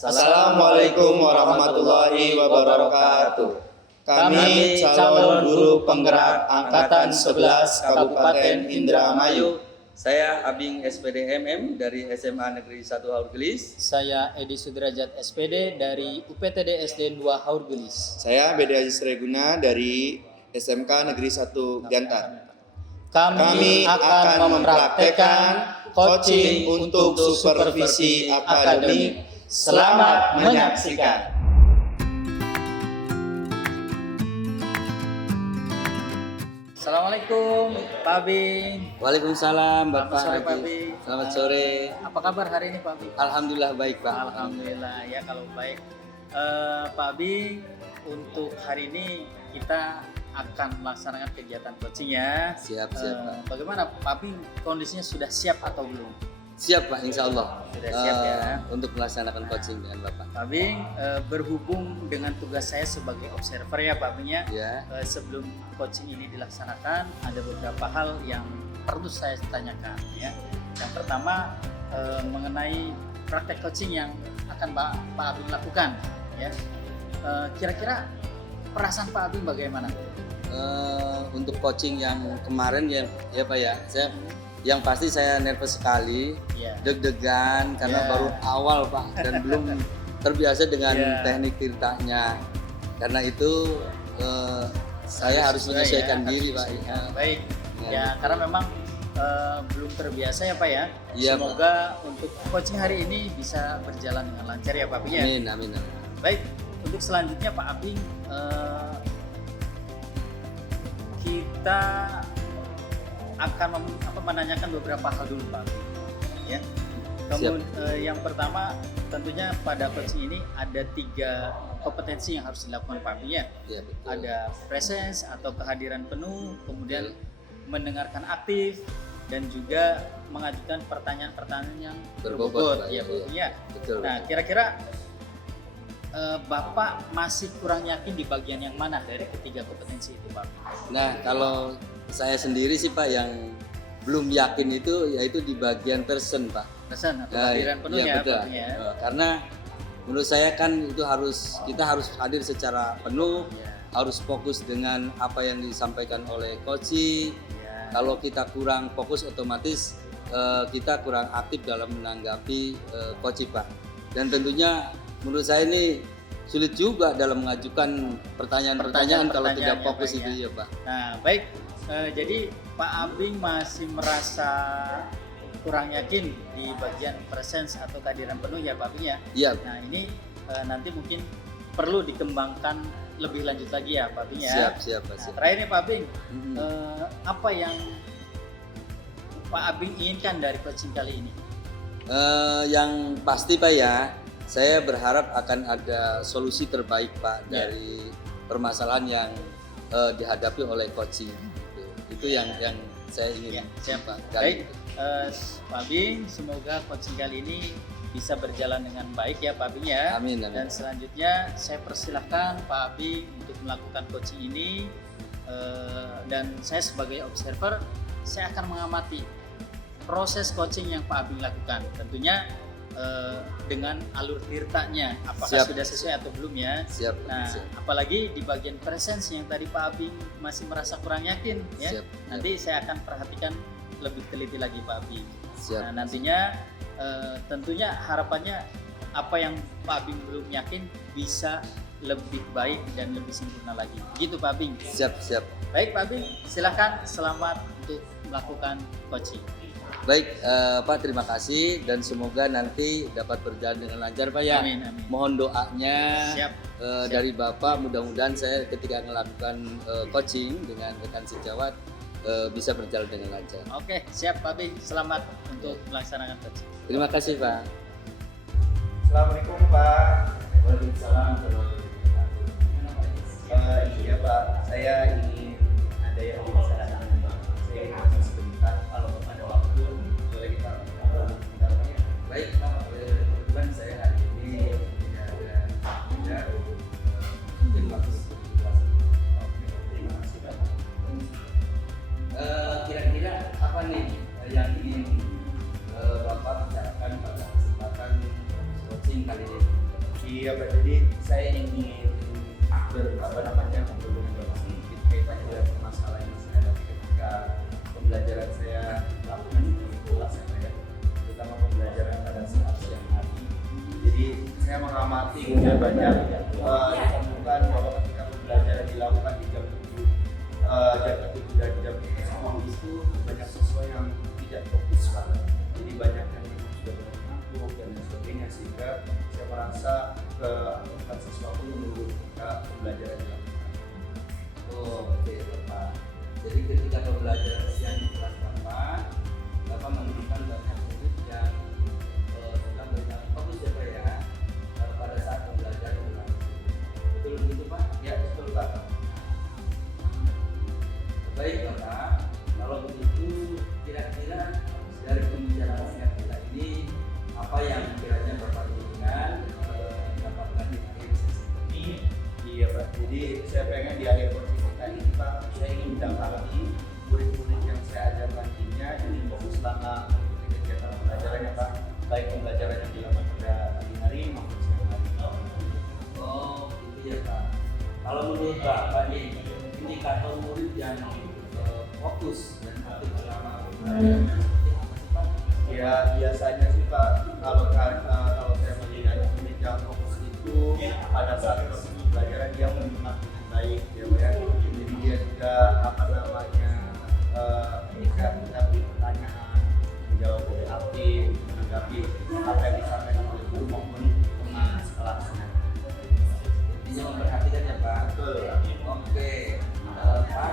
Assalamualaikum warahmatullahi wabarakatuh. Kami calon guru penggerak Angkatan 11 Kabupaten Indramayu. Saya Abing SPD MM dari SMA Negeri 1 Haurgelis. Saya Edi Sudrajat SPD dari UPTD SD 2 Haurgelis. Saya Bede Aziz Reguna dari SMK Negeri 1 Gantar. Kami akan mempraktekkan coaching untuk supervisi akademik. Selamat menyaksikan. Assalamualaikum Pak Abing. Waalaikumsalam Bapak. Selamat sore Pak Abing. Selamat sore. Apa kabar hari ini Pak Abing? Alhamdulillah baik Pak. Alhamdulillah ya kalau baik. Pak Abing, untuk hari ini kita akan melaksanakan kegiatan coaching ya. Siap Pak. Bagaimana Pak Abing, kondisinya sudah siap atau belum? Siap Pak, insya Allah. Sudah siap ya. Untuk melaksanakan coaching dengan Bapak. Pak Abing, berhubung dengan tugas saya sebagai observer ya Pak Abing ya. Ya. Sebelum coaching ini dilaksanakan, ada beberapa hal yang perlu saya tanyakan ya. Yang pertama mengenai praktek coaching yang akan Pak Abing lakukan ya. Kira-kira perasaan Pak Abing bagaimana? Untuk coaching yang kemarin ya Pak ya, yang pasti saya nervous sekali, deg-degan karena baru awal Pak dan belum terbiasa dengan teknik tirtanya. Karena itu saya harus menyesuaikan diri Pak. Baik, ya karena memang belum terbiasa ya Pak ya. Iya, Semoga untuk coaching hari ini bisa berjalan dengan lancar ya Pak Abing ya. Amin. Baik, untuk selanjutnya Pak Abing, kita akan menanyakan beberapa hal dulu Pak Abing ya. Kemudian yang pertama tentunya pada coaching ini ada 3 kompetensi yang harus dilakukan Pak Abing ya. Iya, betul. Ada presence atau kehadiran penuh, kemudian mendengarkan aktif dan juga mengajukan pertanyaan-pertanyaan yang berbobot ya Pak Abing ya. Betul. Nah, kira-kira Bapak masih kurang yakin di bagian yang mana dari ketiga kompetensi itu Pak? Nah, kalau saya sendiri sih Pak yang belum yakin itu yaitu di bagian person Pak. Person atau kehadiran penuh ya betul. Pak ya. Karena menurut saya kan itu kita harus hadir secara penuh, harus fokus dengan apa yang disampaikan oleh coach. Kalau kita kurang fokus otomatis kita kurang aktif dalam menanggapi coach Pak. Dan tentunya menurut saya ini sulit juga dalam mengajukan pertanyaan-pertanyaan kalau tidak fokus itu ya Pak. Nah baik, jadi Pak Abing masih merasa kurang yakin di bagian presence atau kehadiran penuh ya Pak Abing ya. Iya. Nah ini nanti mungkin perlu dikembangkan lebih lanjut lagi ya Pak Abing ya. Siap. Nah, terakhir nih Pak Abing, apa yang Pak Abing inginkan dari coaching kali ini? Yang pasti Pak ya, saya berharap akan ada solusi terbaik Pak dari permasalahan yang dihadapi oleh coaching. Itu yang saya ingin. Siap Pak. Baik, Pak Abing, semoga coaching kali ini bisa berjalan dengan baik ya Pak Abing ya. Amin. Dan selanjutnya saya persilahkan Pak Abing untuk melakukan coaching ini dan saya sebagai observer saya akan mengamati proses coaching yang Pak Abing lakukan. Tentunya dengan alur tirtanya apakah sudah sesuai atau belum ya. Nah, apalagi di bagian presence yang tadi Pak Abing masih merasa kurang yakin ya. Nanti saya akan perhatikan lebih teliti lagi Pak Abing. Nah, nantinya tentunya harapannya apa yang Pak Abing belum yakin bisa lebih baik dan lebih sempurna lagi. Gitu Pak Abing. Siap. Baik Pak Abing, silakan selamat untuk melakukan coaching. Baik Pak, terima kasih dan semoga nanti dapat berjalan dengan lancar Pak ya. Amin. Mohon doanya Siap. Dari Bapak, mudah-mudahan saya ketika melakukan coaching dengan rekan sejawat bisa berjalan dengan lancar. Oke, siap Pak Abing. Selamat untuk melaksanakan coaching. Terima kasih Pak. Assalamualaikum Pak. Waalaikumsalam. Iya Pak, saya ingin ada yang dibicarakan dengan Pak. Saya ingin sebentar, kalau ada waktu boleh kita ngobrol sebentar Pak ya. Baik Pak, kebetulan saya hari ini tidak ada mungkin waktu terima kasih Pak. Kira-kira apa nih yang ingin Bapak bicarakan pada kesempatan coaching kali ini? pengen ngobrol dengan Bapak sedikit kaitannya dengan permasalahan yang saya hadapi ketika pembelajaran saya lakukan di kelas ya, terutama pembelajaran pada saat siang hari. Jadi saya mengamati kemudian banyak ditemukan bahwa ketika pembelajaran dilakukan di jam 7 dan jam 10 itu banyak siswa yang tidak fokus banget. Jadi banyak yang sudah mengantuk dan lain sebagainya, sehingga saya merasa bukan sesuatu menunggu ketika pembelajaran dilakukan. Oh, oke Bapak. Jadi ketika pembelajaran siang di kelas Bapak menemukan banyak murid yang sedang berjalan fokus ya Pak ya pada saat pembelajaran berlangsung. Betul begitu Pak? Ya, betul Pak. Baik Bapak, kalau begitu kira-kira dari pembicaraan yang kita ini apa yang kiranya Bapak inginkan dapatkan di akhir sesi ini? Iya Pak, jadi saya pengen di akhir kursus kita ini Pak, saya ingin mendapati murid-murid yang saya ajar nantinya ini fokus selama mengikuti kegiatan pembelajarannya Pak, baik pembelajaran yang dilakukan pada pagi hari maupun siang hari. Oh, itu ya Pak. Kalau menurut Bapak nih, indikator murid yang fokus dan aktif selama pembelajaran seperti apa sih Pak? Ya biasanya sih Pak, kalau saya melihat murid yang fokus itu pada saat proses pembelajaran dia menyimak dengan baik ya Pak ya. Jadi dia juga ketika kita beri pertanyaan menjawab dengan aktif, menanggapi apa yang disampaikan oleh guru maupun teman sekelasnya. Intinya memperhatikan ya Pak. Betul. Oke, Pak.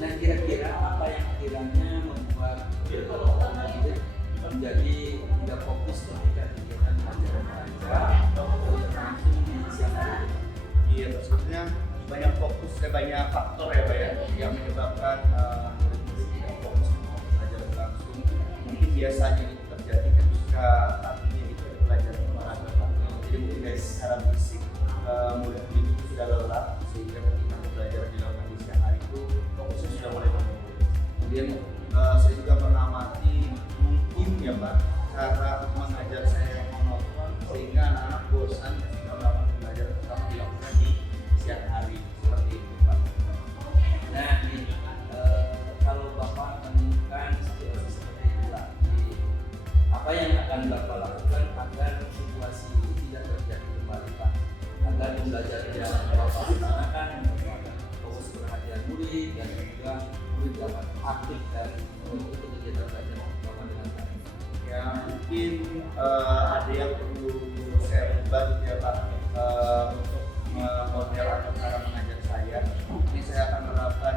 Nah kira-kira apa yang kiranya membuat murid menjadi tidak fokus ketika kegiatan pelajaran saja berlangsung di siang hari? Iya, sebetulnya banyak faktor ya Pak ya yang menyebabkan murid-murid tidak fokus untuk belajar langsung. Mungkin biasanya itu terjadi ketika tadinya itu ada pelajaran olahraga Pak. Jadi mungkin dari secara fisik murid-murid itu sudah lelah, sehingga ketika pembelajaran dilakukan di siang hari itu fokusnya sudah mulai menurun. Kemudian saya juga mengamati mungkin ya Pak, cara mengajar saya yang monoton sehingga anak-anak bosan ketika melakukan pembelajaran pertama dilakukan di siang hari, seperti itu Pak. Nah, kalau Bapak menemukan situasi seperti itu lagi, apa yang akan Bapak lakukan agar situasi ini tidak terjadi kembali Pak? Agar pembelajaran yang Bapak laksanakan fokus perhatian murid dan juga murid dapat aktif dan mengikuti kegiatan belajar Bapak dengan baik. Ya mungkin ada yang perlu saya ubah gitu ya Pak, untuk model atau cara mengajar saya. Ini saya akan menerapkan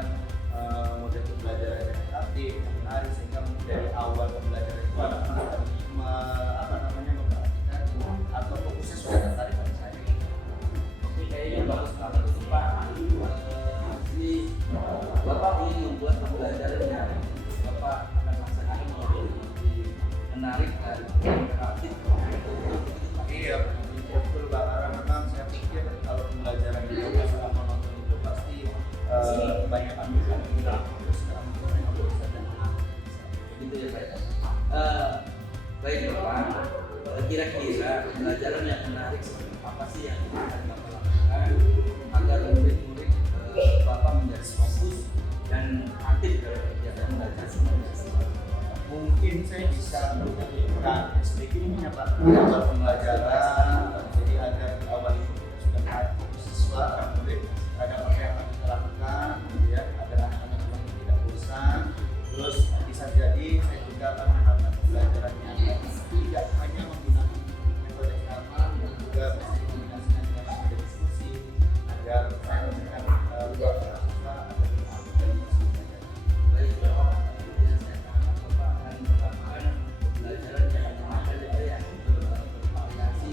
model pembelajaran yang aktif, yang menarik, sehingga dari awal pembelajaran itu anak-anak memperhatikan atau fokusnya sudah tertarik pada saya. Oke, kayaknya bagus banget itu Pak. Jadi Bapak ingin membuat pembelajaran yang Bapak akan laksanakan menjadi lebih menarik dan interaktif. Iya, betul Pak. Karena memang saya pikir kalau pembelajaran di sekolah monoton itu pasti banyak ambil terus sekarang mereka bosan dan Gitu ya Pak. Baik Bapak, kira-kira pembelajaran yang menarik seperti apa sih yang akan Bapak lakukan agar murid-murid Bapak menjadi fokus dan aktif dalam kegiatan belajar? mungkin saya bisa menunjukkan SPQ-nya Pak di awal pembelajaran, jadi agar di awal itu kita sudah fokus siswa dan murid terhadap apa yang akan kita lakukan, gitu ya, agar anak-anak tidak bosan. Terus bisa jadi saya juga akan menerapkan pembelajarannya tidak hanya menggunakan metode sama, dan juga bisa dikombinasikan dengan metode diskusi agar saya memberikan ruang para siswa agar lebih aktif dalam proses belajar. Baik Bapak, saya sangat Bapak akan melakukan pembelajaran yang bervariasi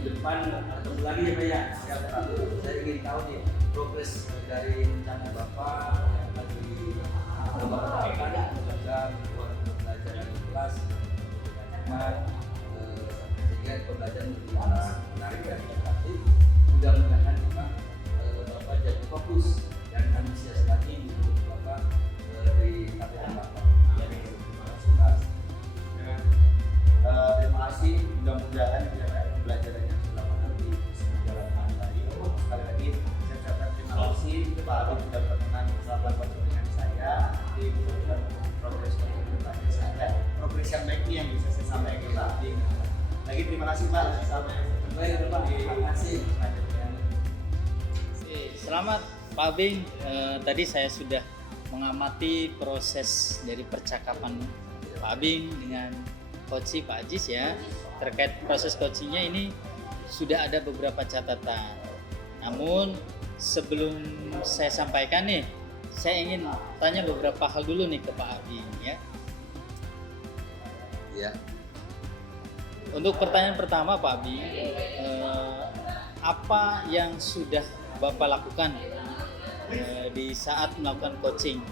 depan ketemu lagi ya Pak ya. Siap Pak. Saya ingin tahu nih progres dari rencana Bapak yang tadi Bapak juga membuat pembelajaran di kelas dengan sehingga pembelajaran lebih menarik dan interaktif. Mudah-mudahan Pak Bapak jadi fokus dan antusias lagi untuk Bapak di kategori Bapak. Terima kasih, mudah-mudahan pembelajarannya selama nanti bisa berjalan dengan baik. Sekali lagi saya ucapkan terima kasih Pak Abid sudah berkenan melakukan konsul dengan saya. Nanti mudah-mudahan progres progres yang baik ini yang bisa saya sampaikan ke Pak Abid. Lagi terima kasih Pak. Sampai Baik Bapak, terima kasih. Selamat Pak Abing. Tadi saya sudah mengamati proses dari percakapan Pak Abing dengan Coach Pak Ajis ya. Terkait proses coachingnya ini sudah ada beberapa catatan. Namun sebelum saya sampaikan nih, saya ingin tanya beberapa hal dulu nih ke Pak Abing ya. Ya. Untuk pertanyaan pertama Pak Abing, apa yang sudah Bapak lakukan di saat melakukan coaching,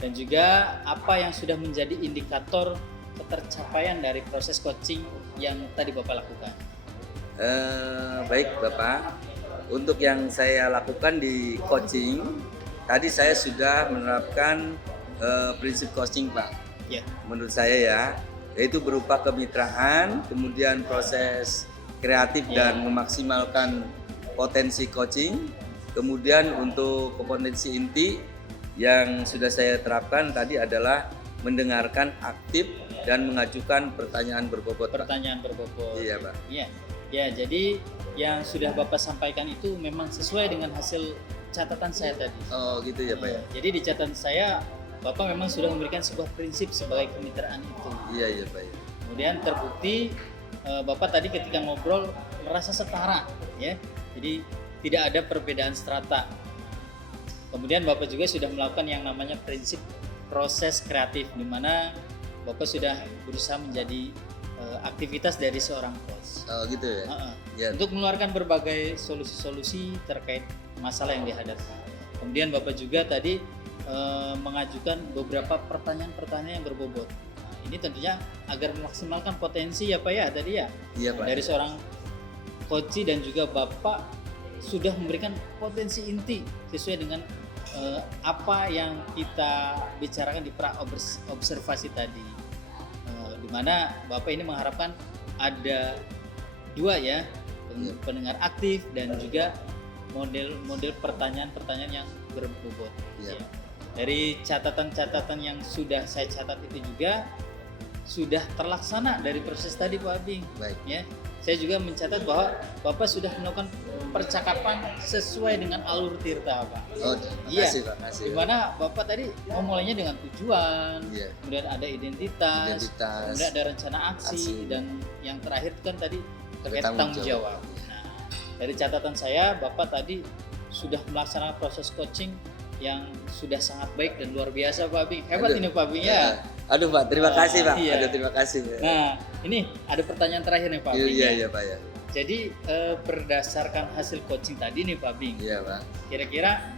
dan juga apa yang sudah menjadi indikator ketercapaian dari proses coaching yang tadi Bapak lakukan? Baik Bapak, untuk yang saya lakukan di coaching, tadi saya sudah menerapkan prinsip coaching Pak. Ya. Menurut saya ya, yaitu berupa kemitraan, kemudian proses kreatif dan memaksimalkan potensi coaching, kemudian untuk kompetensi inti yang sudah saya terapkan tadi adalah mendengarkan aktif dan mengajukan pertanyaan berbobot. Pertanyaan berbobot. Iya Pak. Iya. Ya, jadi yang sudah Bapak sampaikan itu memang sesuai dengan hasil catatan saya tadi. Oh gitu ya Pak ya. Jadi di catatan saya Bapak memang sudah memberikan sebuah prinsip sebagai kemitraan itu. Iya Pak ya. Kemudian terbukti Bapak tadi ketika ngobrol merasa setara ya. Jadi tidak ada perbedaan strata. Kemudian Bapak juga sudah melakukan yang namanya prinsip proses kreatif, di mana Bapak sudah berusaha menjadi aktivitas dari seorang coach. Oh gitu ya. Ya. Untuk mengeluarkan berbagai solusi-solusi terkait masalah yang dihadapi. Kemudian Bapak juga tadi mengajukan beberapa pertanyaan-pertanyaan yang berbobot. Nah, ini tentunya agar memaksimalkan potensi ya Pak ya tadi ya. Iya Pak. Dari seorang coach dan juga Bapak sudah memberikan potensi inti sesuai dengan apa yang kita bicarakan di pra observasi tadi, di mana Bapak ini mengharapkan ada dua ya, pendengar aktif dan juga model pertanyaan-pertanyaan yang berbobot. Ya. Dari catatan-catatan yang sudah saya catat itu juga sudah terlaksana dari proses tadi Pak Abing. Baik. Ya, saya juga mencatat bahwa Bapak sudah melakukan percakapan sesuai dengan alur Tirta, Pak. Oh, terima kasih Pak. Di mana Bapak tadi memulainya dengan tujuan, kemudian ada identitas, kemudian ada rencana aksi, dan yang terakhir kan tadi terkait tanggung jawab. Nah, dari catatan saya, Bapak tadi sudah melaksanakan proses coaching yang sudah sangat baik dan luar biasa Pak Abing. Hebat ini Pak Abing ya. Aduh Pak, terima kasih Pak. Iya. Aduh terima kasih. Nah, ini ada pertanyaan terakhir nih Pak Abing. Iya Pak ya. Jadi berdasarkan hasil coaching tadi nih Pak Abing. Iya Pak. Kira-kira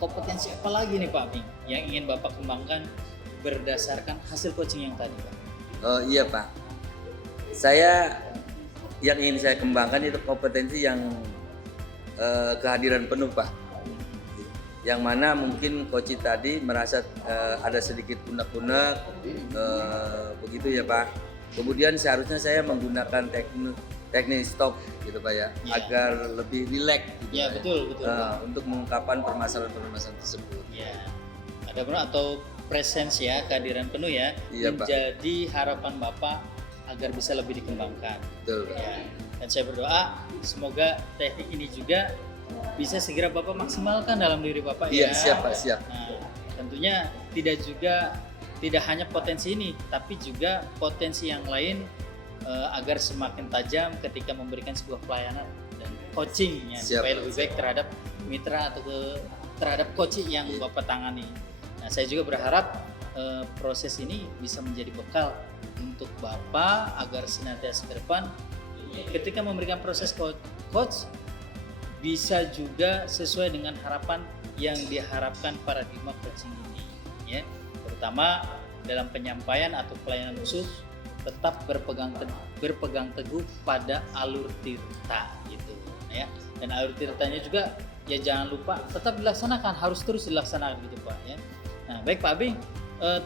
kompetensi apa lagi nih Pak Abing yang ingin Bapak kembangkan berdasarkan hasil coaching yang tadi Pak? Oh iya Pak. Yang ingin saya kembangkan itu kompetensi yang kehadiran penuh Pak. Yang mana mungkin coach tadi merasa ada sedikit unek-unek, begitu ya Pak. Kemudian seharusnya saya menggunakan teknik stop gitu Pak ya, agar lebih rileks gitu. Ya betul. Untuk mengungkapkan permasalahan-permasalahan tersebut. Ya, ada penuh atau presence ya, kehadiran penuh ya, menjadi harapan Bapak agar bisa lebih dikembangkan. Betul. Ya. Dan saya berdoa semoga teknik ini juga bisa segera Bapak maksimalkan dalam diri Bapak ya. Iya, siap Pak, siap. Nah, tentunya tidak hanya potensi ini, tapi juga potensi yang lain agar semakin tajam ketika memberikan sebuah pelayanan dan coachingnya supaya lebih baik terhadap mitra atau terhadap coaching yang Bapak tangani. Nah, saya juga berharap proses ini bisa menjadi bekal untuk Bapak agar senantiasa ke depan ketika memberikan proses coach bisa juga sesuai dengan harapan yang diharapkan paradigma coaching ini, ya. Terutama dalam penyampaian atau pelayanan khusus tetap berpegang teguh pada alur tirta gitu, ya. Dan alur tirtanya juga ya jangan lupa tetap dilaksanakan, harus terus dilaksanakan gitu Pak, ya. Nah, baik Pak Abing,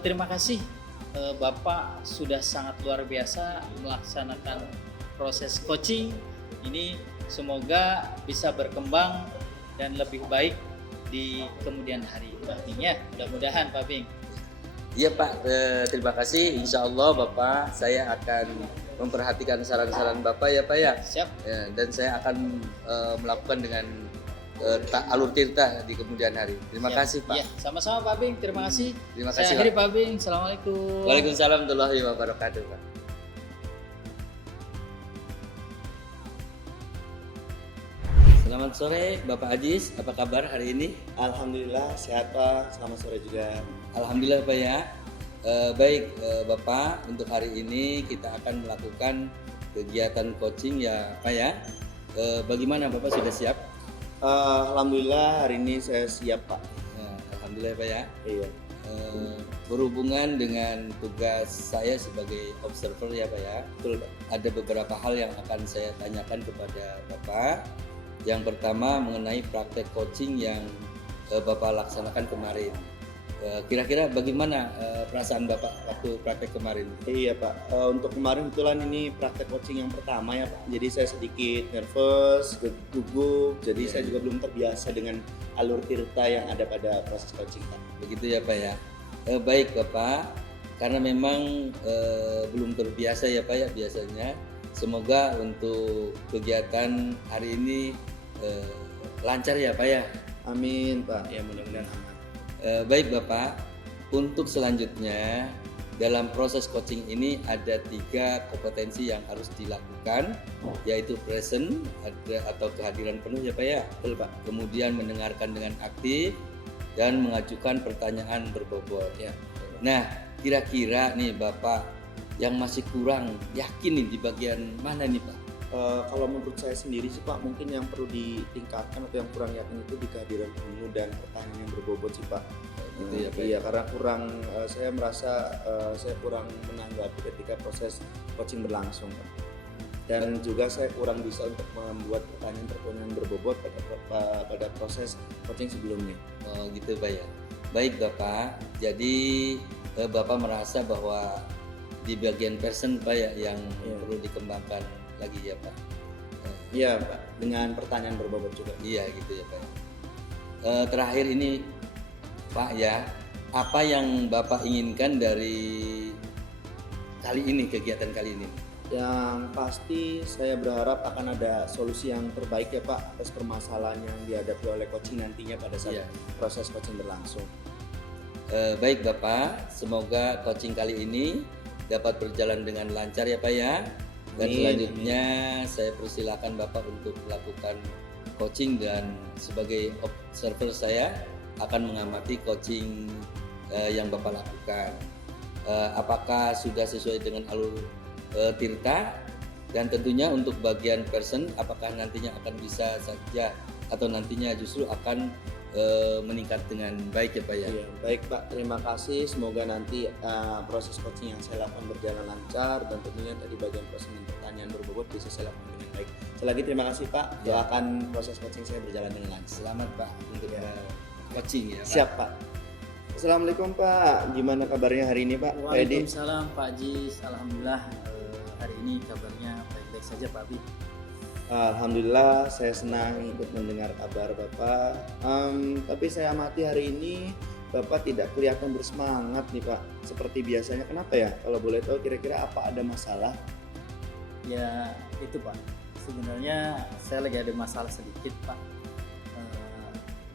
terima kasih Bapak sudah sangat luar biasa melaksanakan proses coaching ini, semoga bisa berkembang dan lebih baik di kemudian hari. Artinya mudah-mudahan Pak Bing. Iya Pak, terima kasih. Insya Allah Bapak, saya akan memperhatikan saran-saran Bapak ya Pak ya. Siap. Ya, dan saya akan melakukan dengan alur tirta di kemudian hari. Terima Siap. kasih Pak. Ya, sama-sama Pak Bing. Terima kasih. Terima Saya kasih, akhiri Pak. Pak Bing. Assalamualaikum. Waalaikumsalam warahmatullahi wabarakatuh Pak. Selamat sore Bapak Ajis, apa kabar hari ini? Alhamdulillah sehat Pak, selamat sore juga. Alhamdulillah Pak ya. Baik Bapak, untuk hari ini kita akan melakukan kegiatan coaching ya Pak ya. Bagaimana Bapak sudah siap? Alhamdulillah hari ini saya siap Pak. Alhamdulillah Pak ya. Iya. Berhubungan dengan tugas saya sebagai observer ya Pak ya. Betul Pak. Ada beberapa hal yang akan saya tanyakan kepada Bapak. Yang pertama mengenai praktek coaching yang Bapak laksanakan kemarin. Kira-kira bagaimana perasaan Bapak waktu praktek kemarin? Iya Pak, untuk kemarin kebetulan ini praktek coaching yang pertama ya Pak. Jadi saya sedikit nervous, gugup, jadi saya juga belum terbiasa dengan alur tirta yang ada pada proses coaching Pak. Begitu ya Pak ya. Baik Bapak, karena memang belum terbiasa ya Pak ya biasanya. Semoga untuk kegiatan hari ini lancar ya Pak ya. Amin Pak, ya mudah-mudahan aman. Baik Bapak, untuk selanjutnya dalam proses coaching ini ada 3 kompetensi yang harus dilakukan, yaitu present atau kehadiran penuh ya Pak ya. Betul Pak. Kemudian mendengarkan dengan aktif dan mengajukan pertanyaan berbobot ya. Nah, kira-kira nih Bapak yang masih kurang yakin nih di bagian mana nih Pak? Kalau menurut saya sendiri sih Pak, mungkin yang perlu ditingkatkan atau yang kurang yakin itu di kehadiran penuh dan pertanyaan yang berbobot sih Pak. Gitu ya Pak. Iya, karena kurang, saya merasa saya kurang menanggapi ketika proses coaching berlangsung Pak. Dan juga saya kurang bisa untuk membuat pertanyaan berbobot pada proses coaching sebelumnya. Oh gitu Pak ya. Baik Bapak, jadi Bapak merasa bahwa di bagian person Pak ya yang perlu dikembangkan lagi ya Pak. Iya Pak, dengan pertanyaan berbobot juga. Iya gitu ya Pak. Terakhir ini Pak ya, apa yang Bapak inginkan dari kali ini, kegiatan kali ini? Yang pasti saya berharap akan ada solusi yang terbaik ya Pak atas permasalahan yang dihadapi oleh coaching nantinya pada saat proses coaching berlangsung. Baik Bapak, semoga coaching kali ini dapat berjalan dengan lancar ya Pak ya. Dan selanjutnya saya persilakan Bapak untuk melakukan coaching dan sebagai observer saya akan mengamati coaching yang Bapak lakukan. Apakah sudah sesuai dengan alur tirta, dan tentunya untuk bagian person apakah nantinya akan bisa saja atau nantinya justru akan meningkat dengan baik ya Pak ya. Iya, baik Pak, terima kasih. Semoga nanti proses coaching yang saya lakukan berjalan lancar dan tentunya tadi bagian proses dan pertanyaan berbobot bisa saya lakukan dengan baik. Sekali lagi terima kasih Pak. Doakan proses coaching saya berjalan dengan lancar. Selamat Pak untuk coaching ya Pak. Siap Pak. Assalamualaikum Pak. Gimana kabarnya hari ini Pak? Waalaikumsalam Pak Jis. Alhamdulillah hari ini kabarnya baik-baik saja Pak Abi. Alhamdulillah saya senang ikut mendengar kabar Bapak. Tapi saya amati hari ini Bapak tidak kelihatan bersemangat nih Pak. Seperti biasanya, kenapa ya? Kalau boleh tahu kira-kira apa ada masalah? Ya itu Pak. Sebenarnya saya lagi ada masalah sedikit Pak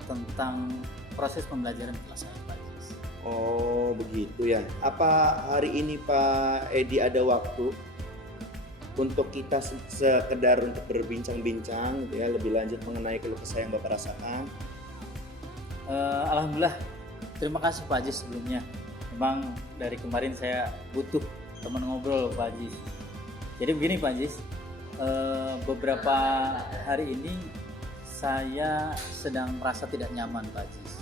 tentang proses pembelajaran kelas saya Pak Jis. Oh begitu ya. Apa hari ini Pak Edi ada waktu untuk kita sekedar untuk berbincang-bincang gitu ya, lebih lanjut mengenai keluh kesah yang Bapak rasakan? Alhamdulillah, terima kasih Pak Haji sebelumnya. Memang dari kemarin saya butuh teman ngobrol Pak Haji. Jadi begini Pak Haji, Beberapa hari ini saya sedang merasa tidak nyaman Pak Ajis.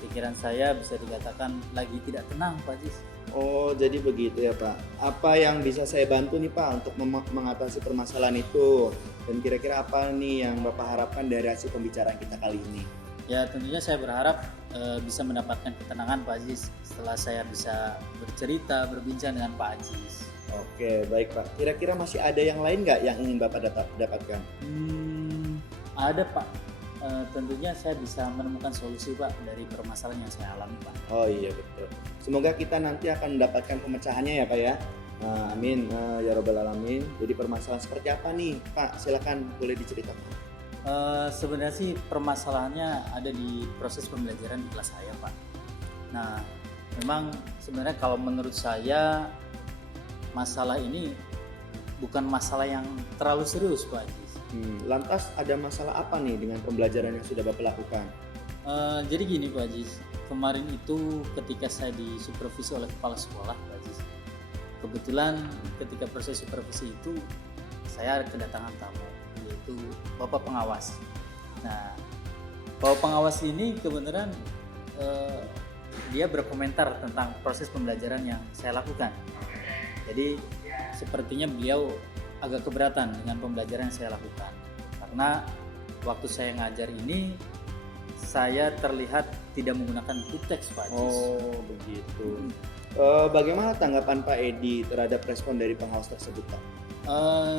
Pikiran saya bisa dikatakan lagi tidak tenang Pak Ajis. Oh, jadi begitu ya Pak. Apa yang bisa saya bantu nih Pak untuk mengatasi permasalahan itu? Dan kira-kira apa nih yang Bapak harapkan dari hasil pembicaraan kita kali ini? Ya tentunya saya berharap bisa mendapatkan ketenangan Pak Ajis setelah saya bisa bercerita, berbincang dengan Pak Ajis. Oke, baik Pak. Kira-kira masih ada yang lain nggak yang ingin Bapak dapatkan? Ada Pak. Tentunya saya bisa menemukan solusi Pak dari permasalahan yang saya alami Pak. Oh iya betul. Semoga kita nanti akan mendapatkan pemecahannya ya Pak ya. Nah, amin ya robbal alamin. Jadi permasalahan seperti apa nih Pak? Silakan boleh diceritakan. Sebenarnya sih permasalahannya ada di proses pembelajaran di kelas saya Pak. Nah memang sebenarnya kalau menurut saya masalah ini bukan masalah yang terlalu serius Pak Ajis. Lantas ada masalah apa nih dengan pembelajaran yang sudah Bapak lakukan? Jadi gini Pak Ajis, kemarin itu ketika saya disupervisi oleh kepala sekolah Pak Ajis, kebetulan ketika proses supervisi itu saya kedatangan tamu, yaitu Bapak Pengawas. Nah, Bapak Pengawas ini kebenaran dia berkomentar tentang proses pembelajaran yang saya lakukan. Jadi sepertinya beliau agak keberatan dengan pembelajaran yang saya lakukan, karena waktu saya ngajar ini saya terlihat tidak menggunakan buku teks Pak Ajis. Oh begitu. Bagaimana tanggapan Pak Edi terhadap respon dari pengawas tersebut Pak?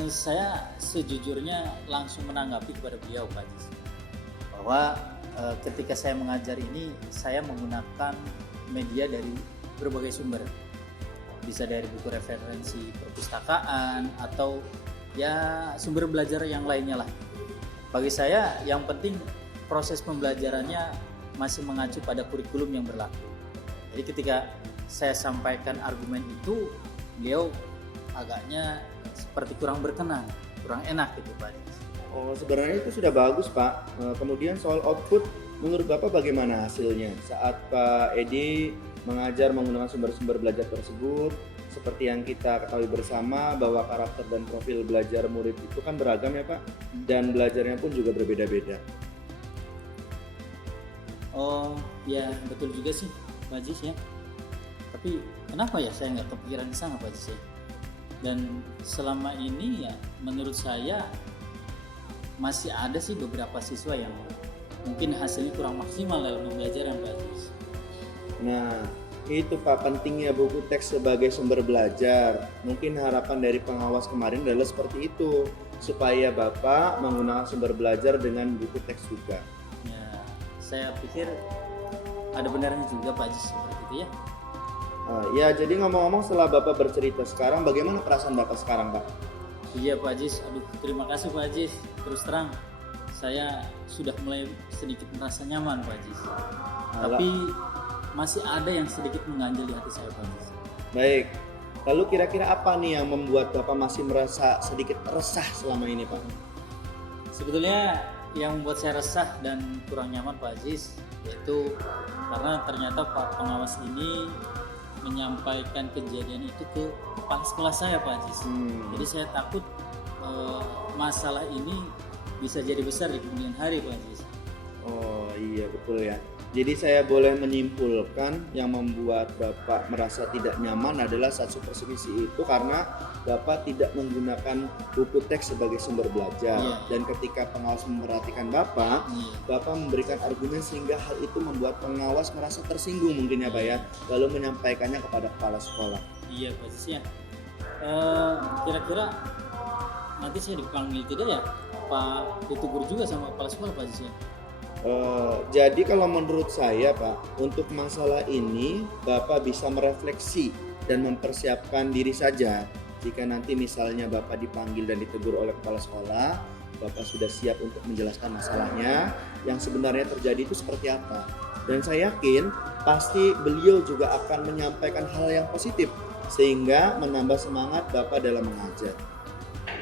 Saya sejujurnya langsung menanggapi kepada beliau Pak Ajis, bahwa ketika saya mengajar ini saya menggunakan media dari berbagai sumber, bisa dari buku referensi perpustakaan atau ya sumber belajar yang lainnya lah. Bagi saya yang penting proses pembelajarannya masih mengacu pada kurikulum yang berlaku. Jadi ketika saya sampaikan argumen itu, beliau agaknya seperti kurang berkenan, kurang enak gitu Pak. Oh sebenarnya itu sudah bagus Pak. Kemudian soal output, menurut Bapak bagaimana hasilnya saat Pak Edi mengajar menggunakan sumber-sumber belajar tersebut? Seperti yang kita ketahui bersama bahwa karakter dan profil belajar murid itu kan beragam ya Pak, dan belajarnya pun juga berbeda-beda. Oh ya betul juga sih Pak Ajis ya. Tapi kenapa ya saya nggak kepikiran di sana Pak Ajis ya? Dan selama ini ya menurut saya masih ada sih beberapa siswa yang mungkin hasilnya kurang maksimal dalam pembelajaran Pak Ajis. Nah itu Pak pentingnya buku teks sebagai sumber belajar. Mungkin harapan dari pengawas kemarin adalah seperti itu, supaya Bapak menggunakan sumber belajar dengan buku teks juga. Ya saya pikir ada benarnya juga Pak Ajis seperti itu ya. Ya jadi ngomong-ngomong setelah Bapak bercerita sekarang, bagaimana perasaan Bapak sekarang Pak? Iya Pak Ajis, aduh terima kasih Pak Ajis. Terus terang saya sudah mulai sedikit merasa nyaman Pak Ajis. Tapi masih ada yang sedikit mengganjal di hati saya Pak Ajis. Baik, lalu kira-kira apa nih yang membuat Bapak masih merasa sedikit resah selama ini Pak? Sebetulnya yang membuat saya resah dan kurang nyaman Pak Ajis yaitu karena ternyata Pak Pengawas ini menyampaikan kejadian itu ke kepala sekolah saya Pak Ajis. Jadi saya takut masalah ini bisa jadi besar di kemudian hari Pak Ajis. Oh iya betul ya. Jadi saya boleh menyimpulkan yang membuat Bapak merasa tidak nyaman adalah saat supervisi itu karena Bapak tidak menggunakan buku teks sebagai sumber belajar. Dan ketika pengawas memperhatikan Bapak, Bapak memberikan argumen sehingga hal itu membuat pengawas merasa tersinggung mungkin ya Pak ya, lalu menyampaikannya kepada kepala sekolah. Iya Pak Ajis ya. Kira-kira nanti saya dipanggil tidak ya? Apa ditegur juga sama kepala sekolah Pak Ajis ya? Jadi kalau menurut saya Pak, untuk masalah ini Bapak bisa merefleksi dan mempersiapkan diri saja. Jika nanti misalnya Bapak dipanggil dan ditegur oleh kepala sekolah, Bapak sudah siap untuk menjelaskan masalahnya, yang sebenarnya terjadi itu seperti apa. Dan saya yakin pasti beliau juga akan menyampaikan hal yang positif sehingga menambah semangat Bapak dalam mengajar.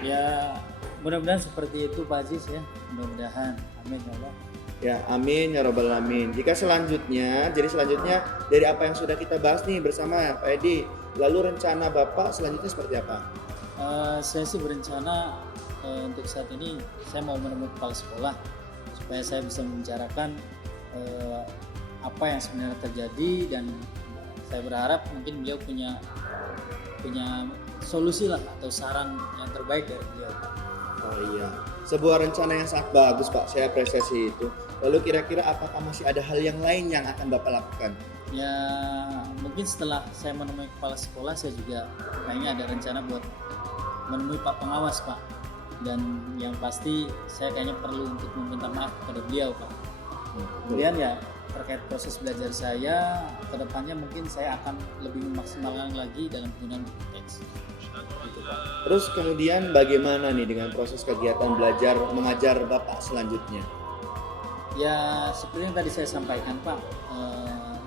Ya mudah-mudahan seperti itu Pak Ajis ya, mudah-mudahan, amin ya Allah. Ya amin ya robbal alamin. Jadi selanjutnya dari apa yang sudah kita bahas nih bersama Pak Edi, lalu rencana Bapak selanjutnya seperti apa? Saya sih berencana untuk saat ini saya mau menemui kepala sekolah supaya saya bisa membicarakan apa yang sebenarnya terjadi, dan saya berharap mungkin beliau punya solusi lah atau saran yang terbaik dari beliau. Oh iya, sebuah rencana yang sangat bagus Pak, saya apresiasi itu. Lalu kira-kira apakah masih ada hal yang lain yang akan Bapak lakukan? Ya mungkin setelah saya menemui kepala sekolah, saya juga kayaknya ada rencana buat menemui Pak Pengawas Pak. Dan yang pasti saya kayaknya perlu untuk meminta maaf kepada beliau Pak. Kemudian ya terkait proses belajar saya, kedepannya mungkin saya akan lebih memaksimalkan lagi dalam penggunaan buku teks. Gitu Pak. Terus kemudian bagaimana nih dengan proses kegiatan belajar mengajar Bapak selanjutnya? Ya seperti yang tadi saya sampaikan Pak,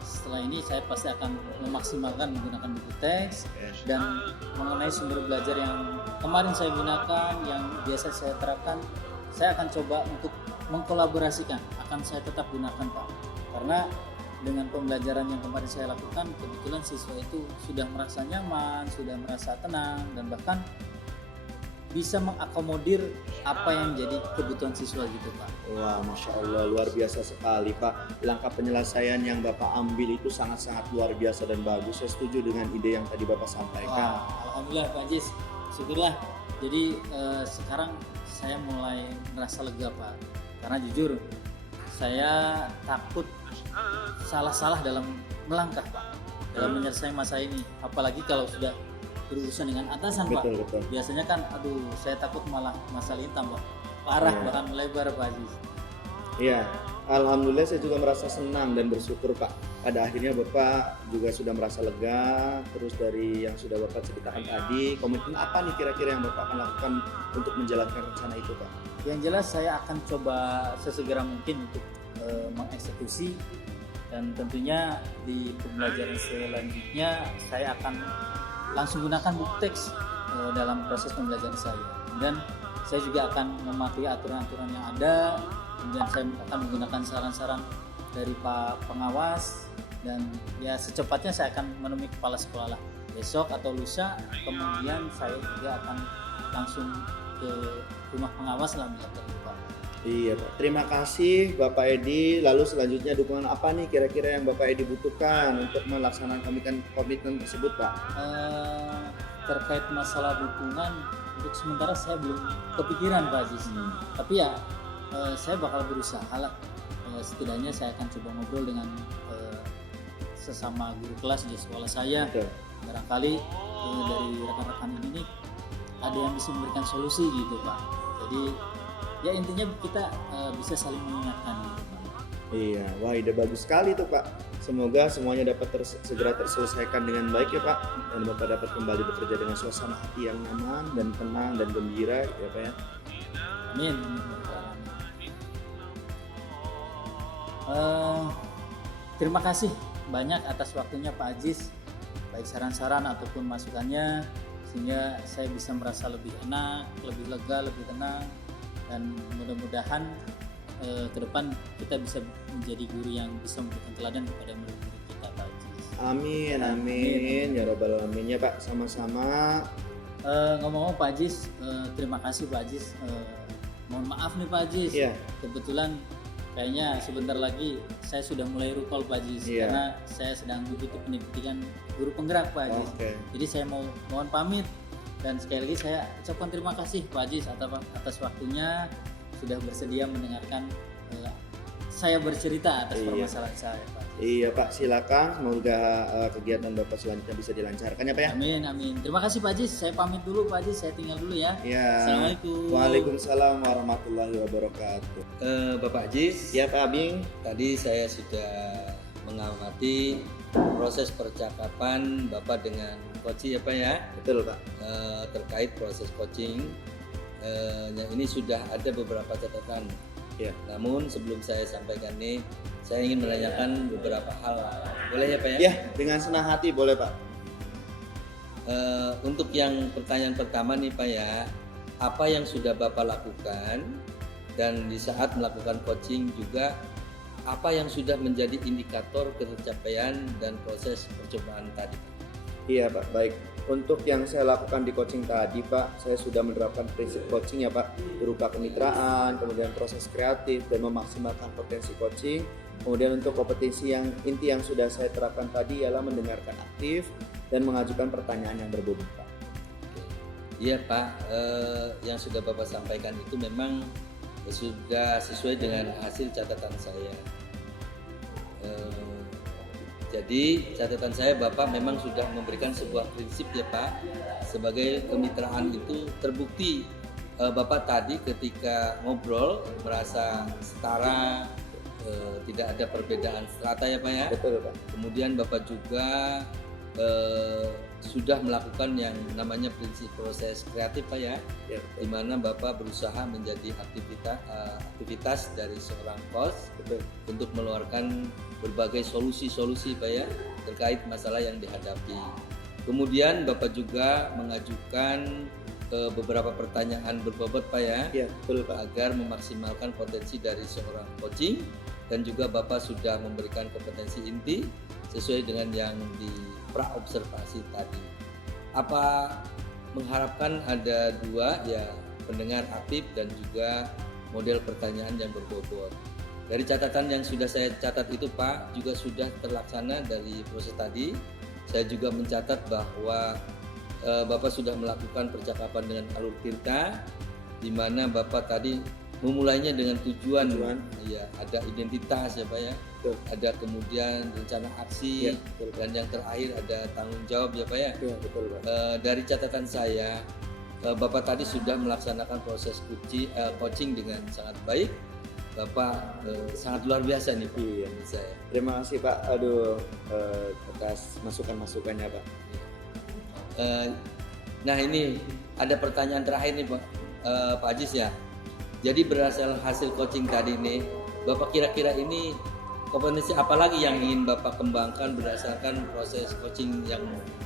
setelah ini saya pasti akan memaksimalkan menggunakan buku teks, dan mengenai sumber belajar yang kemarin saya gunakan, yang biasa saya terapkan, saya akan coba untuk mengkolaborasikan, akan saya tetap gunakan Pak. Karena dengan pembelajaran yang kemarin saya lakukan, kebetulan siswa itu sudah merasa nyaman, sudah merasa tenang, dan bahkan bisa mengakomodir apa yang jadi kebutuhan siswa gitu Pak. Wah, Masya Allah, luar biasa sekali Pak. Langkah penyelesaian yang Bapak ambil itu sangat-sangat luar biasa dan bagus. Saya setuju dengan ide yang tadi Bapak sampaikan. Wah, alhamdulillah Pak Jis, syukurlah. Jadi sekarang saya mulai merasa lega Pak. Karena jujur, saya takut salah-salah dalam melangkah Pak, dalam menyelesaikan masa ini. Apalagi kalau sudah berurusan dengan atasan Pak. Betul. Biasanya kan saya takut malah masa lintang Pak, parah bahkan melebar Pak Aziz. Iya, alhamdulillah saya juga merasa senang dan bersyukur Pak. Pada akhirnya Bapak juga sudah merasa lega. Terus dari yang sudah Bapak ceritakan tadi, komitmen apa nih kira-kira yang Bapak akan lakukan untuk menjalankan rencana itu Pak? Yang jelas saya akan coba sesegera mungkin untuk mengeksekusi, dan tentunya di pembelajaran selanjutnya saya akan langsung gunakan buku teks dalam proses pembelajaran saya. Dan saya juga akan mematuhi aturan-aturan yang ada, kemudian saya akan menggunakan saran-saran dari Pak Pengawas, dan ya secepatnya saya akan menemui kepala sekolah lah besok atau lusa. Kemudian saya juga akan langsung ke rumah pengawas lah bila perlu Pak. Iya Pak, terima kasih Bapak Edi. Lalu selanjutnya dukungan apa nih kira-kira yang Bapak Edi butuhkan untuk melaksanakan komitmen tersebut Pak? Terkait masalah dukungan, untuk sementara saya belum kepikiran Pak Aziz. Tapi ya saya bakal berusaha lah. Setidaknya saya akan coba ngobrol dengan sesama guru kelas di sekolah saya. Betul. Barangkali dari rekan-rekan ini nih ada yang bisa memberikan solusi gitu Pak. Jadi ya intinya kita bisa saling mengingatkan gitu Pak. Iya, wah ide bagus sekali tuh Pak. Semoga semuanya dapat segera terselesaikan dengan baik ya Pak, dan Bapak dapat kembali bekerja dengan suasana hati yang nyaman dan tenang dan gembira ya Pak ya. Amin. Terima kasih banyak atas waktunya Pak Aziz, baik saran-saran ataupun masukannya, sehingga saya bisa merasa lebih enak, lebih lega, lebih tenang, dan mudah-mudahan ke depan kita bisa menjadi guru yang bisa memberikan teladan kepada murid-murid kita Pak Aziz. Amin. Ya Rabbal Alamin ya Pak, sama-sama. Ngomong-ngomong Pak Aziz, terima kasih Pak Aziz. Mohon maaf nih Pak Aziz, kebetulan kayaknya sebentar lagi saya sudah mulai recall Pak Aziz, karena saya sedang mengikuti pendidikan guru penggerak Pak Aziz. Jadi saya mohon pamit, dan sekali lagi saya ucapkan terima kasih Pak Aziz atas waktunya, sudah bersedia mendengarkan saya bercerita atas permasalahan saya Pak. Iya Pak, silakan. Semoga kegiatan Bapak selanjutnya bisa dilancarkan ya Pak ya. Amin. Terima kasih Pak Aziz. Saya pamit dulu Pak Aziz. Saya tinggal dulu ya. Assalamualaikum. Waalaikumsalam warahmatullahi wabarakatuh. Bapak Aziz, Ya Pak Abing. tadi saya sudah mengamati proses percakapan Bapak dengan Koci ya Pak ya, Betul Pak. terkait proses coaching. Ini sudah ada beberapa catatan. Ya. Namun sebelum saya sampaikan nih, saya ingin menanyakan beberapa hal. Boleh ya Pak ya? Ya, dengan senang hati boleh Pak. Untuk yang pertanyaan pertama nih Pak ya, apa yang sudah Bapak lakukan, dan di saat melakukan coaching juga apa yang sudah menjadi indikator pencapaian dan proses percobaan tadi? Iya Pak, baik. Untuk yang saya lakukan di coaching tadi Pak, saya sudah menerapkan prinsip coaching ya Pak, berupa kemitraan, kemudian proses kreatif dan memaksimalkan potensi coaching. Kemudian untuk kompetensi yang inti yang sudah saya terapkan tadi ialah mendengarkan aktif dan mengajukan pertanyaan yang berbobot Pak. Iya Pak, yang sudah Bapak sampaikan itu memang sudah sesuai dengan hasil catatan saya. Jadi catatan saya Bapak memang sudah memberikan sebuah prinsip ya Pak, sebagai kemitraan itu terbukti Bapak tadi ketika ngobrol merasa setara, tidak ada perbedaan strata ya Pak ya. Betul Pak. Kemudian Bapak juga sudah melakukan yang namanya prinsip proses kreatif Pak ya, Ya, di mana Bapak berusaha menjadi aktivitas dari seorang coach betul. untuk mengeluarkan berbagai solusi-solusi Pak ya terkait masalah yang dihadapi. Kemudian Bapak juga mengajukan beberapa pertanyaan berbobot Pak ya, Ya, betul Pak. agar memaksimalkan potensi dari seorang coaching, dan juga Bapak sudah memberikan kompetensi inti sesuai dengan yang di pra-observasi tadi. Apa mengharapkan ada dua ya, pendengar aktif dan juga model pertanyaan yang berbobot. Dari catatan yang sudah saya catat itu Pak, juga sudah terlaksana dari proses tadi. Saya juga mencatat bahwa Bapak sudah melakukan percakapan dengan Alur Tirta, di mana Bapak tadi memulainya dengan tujuan. Ya, ada identitas ya Pak ya, Betul. ada kemudian rencana aksi, Ya, betul, Pak. dan yang terakhir ada tanggung jawab ya Pak ya. Ya, betul Pak. Dari catatan saya, Bapak tadi sudah melaksanakan proses coaching dengan sangat baik. Bapak sangat luar biasa nih Pak, Iya. menurut saya. Terima kasih Pak. Aduh, atas masukan-masukannya Pak. Nah ini ada pertanyaan terakhir nih Pak Ajis ya. Jadi berdasarkan hasil coaching tadi nih, Bapak kira-kira ini kompetensi apa lagi yang ingin Bapak kembangkan berdasarkan proses coaching yang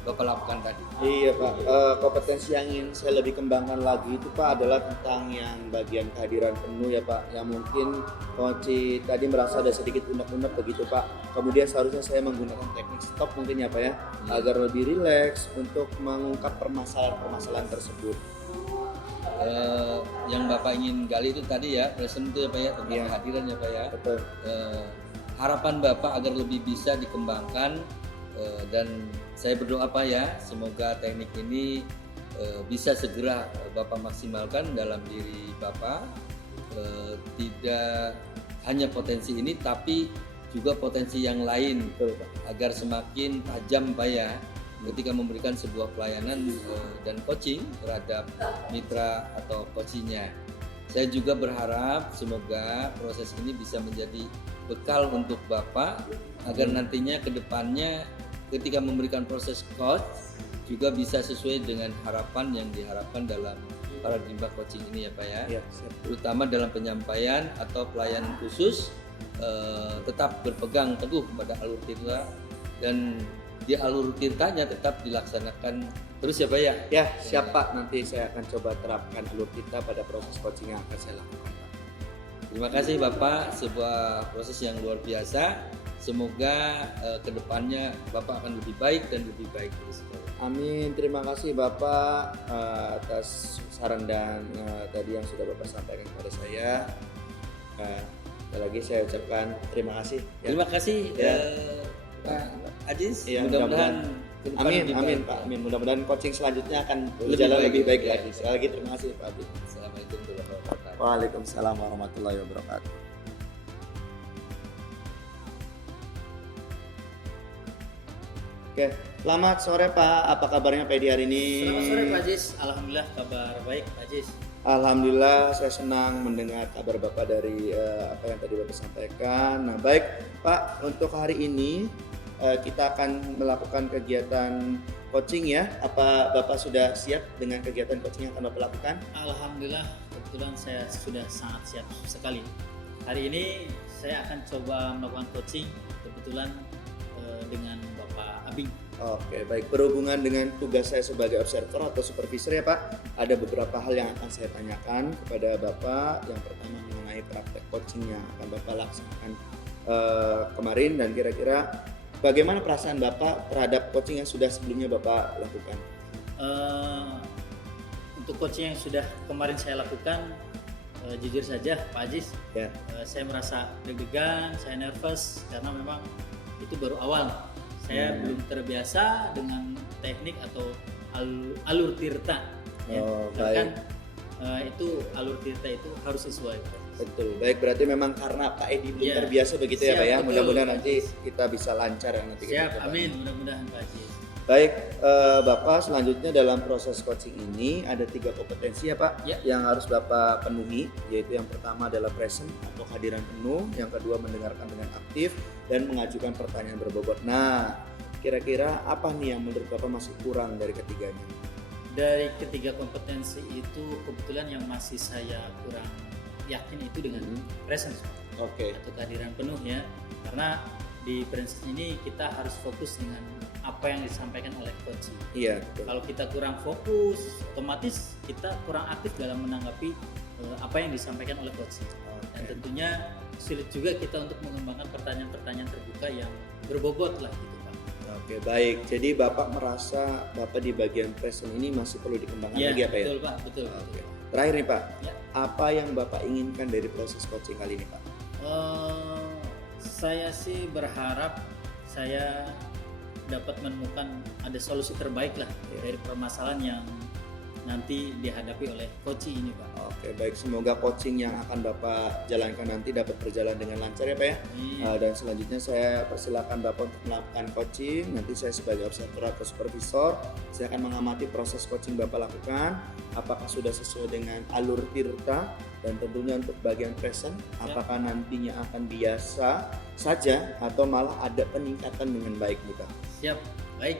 Bapak lakukan tadi? Iya Pak, kompetensi yang ingin saya lebih kembangkan lagi itu Pak adalah tentang yang bagian kehadiran penuh ya Pak, yang mungkin coach tadi merasa ada sedikit unek-unek begitu Pak. Kemudian seharusnya saya menggunakan teknik stop mungkin ya Pak ya, agar lebih rileks untuk mengungkap permasalahan-permasalahan tersebut. Yang Bapak ingin gali itu tadi ya, present itu ya Pak ya, tentang Iya. kehadiran ya Pak ya. Betul. Harapan Bapak agar lebih bisa dikembangkan, dan saya berdoa Pak ya, semoga teknik ini bisa segera Bapak maksimalkan dalam diri Bapak. Tidak hanya potensi ini tapi juga potensi yang lain, Betul Pak. agar semakin tajam Pak ya ketika memberikan sebuah pelayanan dan coaching terhadap mitra atau coachingnya. Saya juga berharap semoga proses ini bisa menjadi bekal untuk Bapak agar nantinya ke depannya ketika memberikan proses coach juga bisa sesuai dengan harapan yang diharapkan dalam paradigma coaching ini ya Pak ya. Iya, siap. Terutama dalam penyampaian atau pelayanan khusus, tetap berpegang teguh kepada alur tirta, dan di alur tirtanya tetap dilaksanakan terus ya Pak ya. Ya, siap Pak. Nanti saya akan coba terapkan alur kita pada proses coaching yang akan saya lakukan Pak. Terima kasih Bapak, sebuah proses yang luar biasa. Semoga kedepannya Bapak akan lebih baik dan lebih baik terus. Amin. Terima kasih Bapak atas saran dan tadi yang sudah Bapak sampaikan kepada saya. Sekali lagi saya ucapkan terima kasih. Ya. Terima kasih Ya. Pak Ajis. Iya, Mudah-mudahan ke depan Amin, lebih amin baik. Pak. Amin. Mudah-mudahan coaching selanjutnya akan Lebih berjalan baik, lebih baik ya. lagi. Sekali lagi terima kasih Pak Abi. Assalamualaikum warahmatullahi wabarakatuh. Waalaikumsalam warahmatullahi wabarakatuh. Oke, selamat sore Pak. Apa kabarnya Pak di hari ini? Selamat sore Pak Ajis, alhamdulillah kabar baik Pak Ajis. Alhamdulillah saya senang mendengar kabar Bapak dari apa yang tadi Bapak sampaikan. Nah baik Pak, untuk hari ini kita akan melakukan kegiatan coaching ya. Apa Bapak sudah siap dengan kegiatan coaching yang akan Bapak lakukan? Alhamdulillah kebetulan saya sudah sangat siap sekali. Hari ini saya akan coba melakukan coaching kebetulan dengan Bapak Abing. Oke, baik. Berhubungan dengan tugas saya sebagai observer atau supervisor ya Pak, ada beberapa hal yang akan saya tanyakan kepada Bapak. Yang pertama mengenai praktek coaching yang akan Bapak laksanakan kemarin, dan kira-kira bagaimana perasaan Bapak terhadap coaching yang sudah sebelumnya Bapak lakukan? Untuk coaching yang sudah kemarin saya lakukan, jujur saja Pak Aziz, Ya. saya merasa deg-degan, saya nervous karena memang itu baru awal. Saya belum terbiasa dengan teknik atau alur tirta. Ya. Oh, Kan itu alur tirta itu harus sesuai. Betul, baik, berarti memang karena Pak Edi belum Iya. terbiasa begitu ya Siap, Pak ya. betul. Mudah-mudahan nanti kita bisa lancar ya nanti kita Siap, coba. amin, mudah-mudahan Pak Aziz. Baik, Bapak, selanjutnya dalam proses coaching ini ada 3 kompetensi ya Pak Ya. yang harus Bapak penuhi, yaitu yang pertama adalah present atau kehadiran penuh, yang kedua mendengarkan dengan aktif dan mengajukan pertanyaan berbobot. Nah, kira-kira apa nih yang menurut Bapak masih kurang dari ketiganya? Dari ketiga kompetensi itu kebetulan yang masih saya kurang yakin itu dengan presence Oke. atau kehadiran penuh ya, karena di presence ini kita harus fokus dengan apa yang disampaikan oleh coach. Iya, betul. Kalau kita kurang fokus, otomatis kita kurang aktif dalam menanggapi apa yang disampaikan oleh coach. Dan tentunya sulit juga kita untuk mengembangkan pertanyaan-pertanyaan terbuka yang berbobot lah gitu Pak. Oke, baik. Jadi Bapak merasa Bapak di bagian present ini masih perlu dikembangkan Ya, lagi apa ya? betul Pak, betul. Oke. Terakhir nih Pak, Ya. apa yang Bapak inginkan dari proses coaching kali ini Pak? Saya sih berharap saya dapat menemukan ada solusi terbaik lah dari permasalahan yang nanti dihadapi oleh coach ini Pak. Oke, baik. Semoga coaching yang akan Bapak jalankan nanti dapat berjalan dengan lancar ya Pak ya. Iya. Dan selanjutnya saya persilakan Bapak untuk melakukan coaching. Nanti saya sebagai observer atau supervisor, saya akan mengamati proses coaching Bapak lakukan. Apakah sudah sesuai dengan alur tirta, dan tentunya untuk bagian present, apakah nantinya akan biasa saja atau malah ada peningkatan dengan baik nih Pak. Siap, baik.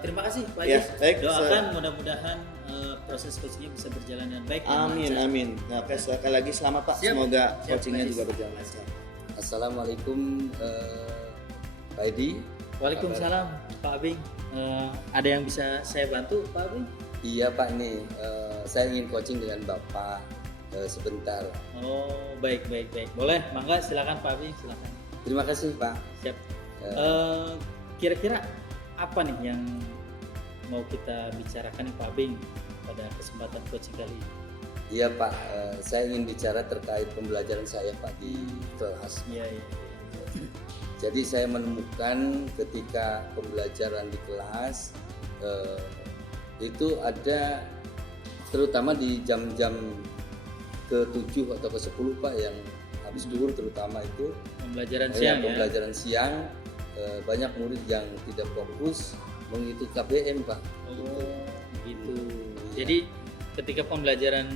Terima kasih Pak Ya, Yus. baik. Doakan mudah-mudahan proses coachingnya bisa berjalan dengan baik. dan Amin, lancar. amin. Nah, oke, sekali lagi selamat Pak. Siap. Semoga Siap, coachingnya Pak juga Yus. berjalan lancar. Assalamualaikum Pak Edi. Waalaikumsalam Pak Abing. Ada yang bisa saya bantu Pak Abing? Iya Pak, ini saya ingin coaching dengan Bapak sebentar. Oh, baik. Boleh, mangga silakan Pak Abing, silakan. Terima kasih Pak. Siap. Eh, Kira-kira apa nih yang mau kita bicarakan nih Pak Abing pada kesempatan coaching kali ini? Iya Pak, saya ingin bicara terkait pembelajaran saya Pak di kelas. Iya. Jadi saya menemukan ketika pembelajaran di kelas itu ada, terutama di jam-jam ke-7 atau ke-10 Pak, yang habis zuhur terutama itu Pembelajaran siang ya. pembelajaran siang, banyak murid yang tidak fokus mengikuti KBM Pak. Oh, gitu. Iya. Jadi ketika pembelajaran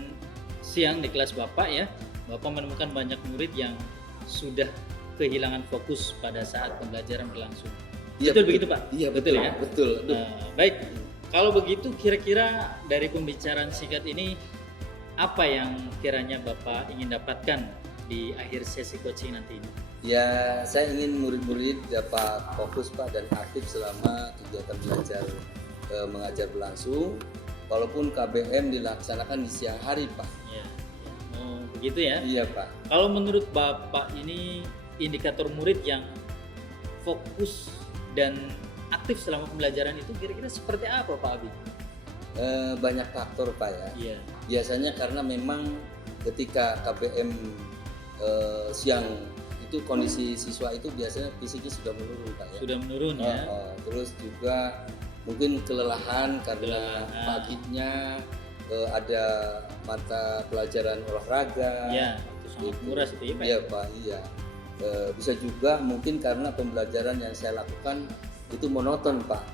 siang di kelas Bapak ya, Bapak menemukan banyak murid yang sudah kehilangan fokus pada saat pembelajaran berlangsung. Iya, Betul begitu Pak? Iya Betul betul ya? Betul. Baik, kalau begitu kira-kira dari pembicaraan singkat ini apa yang kiranya Bapak ingin dapatkan di akhir sesi coaching nanti ini? Ya, saya ingin murid-murid dapat fokus Pak dan aktif selama kegiatan belajar mengajar berlangsung, walaupun KBM dilaksanakan di siang hari Pak. Ya. Oh, begitu ya? Iya Pak. Kalau menurut Bapak ini indikator murid yang fokus dan aktif selama pembelajaran itu kira-kira seperti apa Pak Abi? Banyak faktor Pak ya. Iya. Biasanya karena memang ketika KBM siang itu kondisi siswa itu biasanya fisiknya sudah menurun Pak ya. Sudah menurun ya. Terus juga mungkin kelelahan karena Kelelahan. paginya ada mata pelajaran olahraga. Ya, itu sangat nguras itu ya Pak. Iya Pak, iya. Bisa juga mungkin karena pembelajaran yang saya lakukan itu monoton Pak.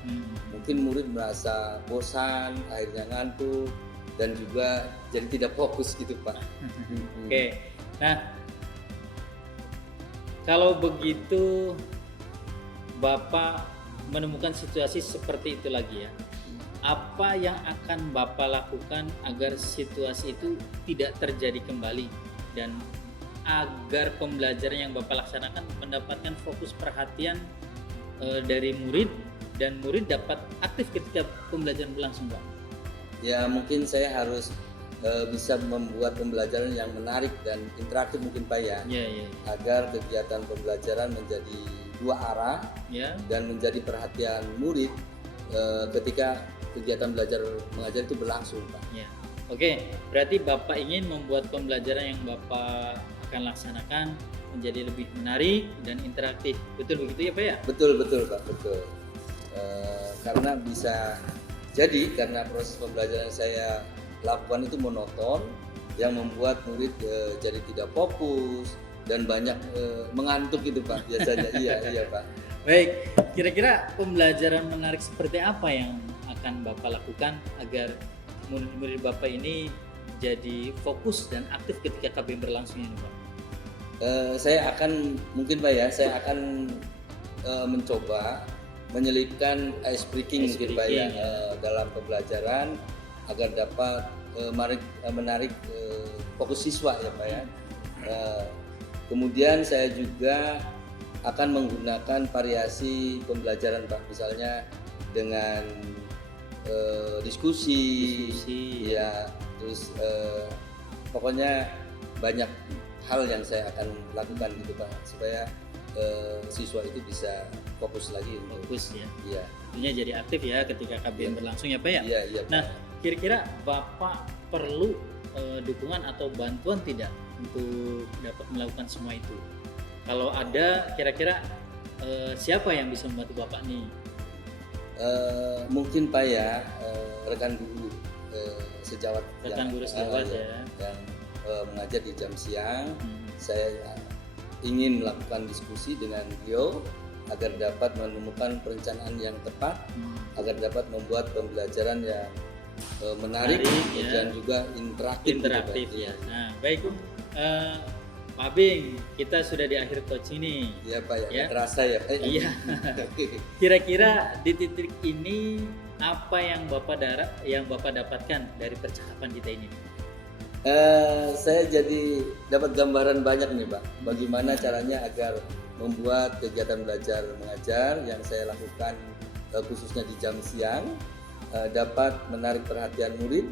Mungkin murid merasa bosan, akhirnya ngantuk, dan juga jadi tidak fokus gitu Pak. Oke. Nah, kalau begitu Bapak menemukan situasi seperti itu lagi ya. Apa yang akan Bapak lakukan agar situasi itu tidak terjadi kembali dan agar pembelajaran yang Bapak laksanakan mendapatkan fokus perhatian dari murid dan murid dapat aktif ketika pembelajaran berlangsung, Pak? Ya mungkin saya harus bisa membuat pembelajaran yang menarik dan interaktif mungkin Pak ya. Iya. Agar kegiatan pembelajaran menjadi dua arah Ya. dan menjadi perhatian murid ketika kegiatan belajar mengajar itu berlangsung, Pak. Ya. Oke, berarti Bapak ingin membuat pembelajaran yang Bapak akan laksanakan menjadi lebih menarik dan interaktif. Betul begitu ya, Pak ya? Betul Pak, betul. Karena bisa jadi karena proses pembelajaran saya lakukan itu monoton yang membuat murid jadi tidak fokus dan banyak mengantuk gitu, Pak, biasanya. Iya Pak. Baik, kira-kira pembelajaran menarik seperti apa yang akan Bapak lakukan agar murid-murid Bapak ini jadi fokus dan aktif ketika KBM berlangsung ini, Pak? Saya akan mungkin Pak ya, saya akan mencoba menyelipkan ice breaking mungkin Pak ya, dalam pembelajaran agar dapat menarik fokus siswa ya Pak ya. Kemudian saya juga akan menggunakan variasi pembelajaran Pak, misalnya dengan diskusi, ya, terus pokoknya banyak hal yang saya akan lakukan gitu Pak, supaya siswa itu bisa fokus lagi. Fokus ya. Iya. Tentunya jadi aktif ya ketika KBM berlangsung ya Pak ya. Iya. Nah, kira-kira Bapak perlu dukungan atau bantuan tidak untuk dapat melakukan semua itu? Kalau ada, kira-kira siapa yang bisa membantu Bapak nih? Mungkin Pak ya, rekan guru sejawat yang mengajar di jam siang. Saya ingin melakukan diskusi dengan beliau agar dapat menemukan perencanaan yang tepat, agar dapat membuat pembelajaran yang menarik dan juga interaktif ya. Nah, baik, Pak Bing, kita sudah di akhir coaching nih. Iya Pak ya, terasa ya Pak. Iya. Kira-kira di titik ini apa yang Bapak dapatkan dari percakapan kita ini? Saya jadi dapat gambaran banyak nih Pak, bagaimana caranya agar membuat kegiatan belajar mengajar yang saya lakukan khususnya di jam siang dapat menarik perhatian murid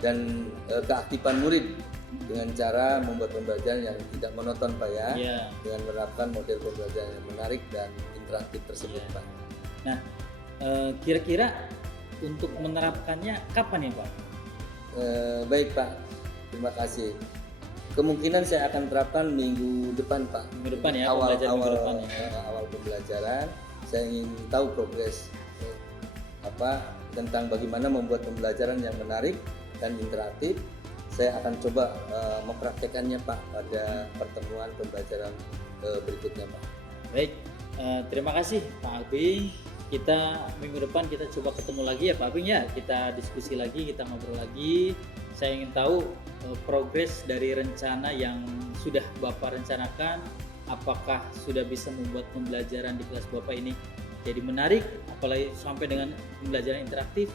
dan keaktifan murid dengan cara membuat pembelajaran yang tidak monoton Pak ya, dengan menerapkan model pembelajaran yang menarik dan interaktif tersebut Pak. Nah, kira-kira untuk menerapkannya kapan ya Pak? Baik Pak, terima kasih. Kemungkinan saya akan terapkan minggu depan Pak. Minggu depan ya, awal pembelajaran. Saya ingin tahu progres tentang bagaimana membuat pembelajaran yang menarik dan interaktif. Saya akan coba mempraktekannya Pak pada pertemuan pembelajaran berikutnya Pak. Baik, terima kasih Pak Abing. Kita minggu depan kita coba ketemu lagi ya Pak Abing ya. Kita diskusi lagi, kita ngobrol lagi. Saya ingin tahu progres dari rencana yang sudah Bapak rencanakan. Apakah sudah bisa membuat pembelajaran di kelas Bapak ini jadi menarik, apalagi sampai dengan pembelajaran interaktif.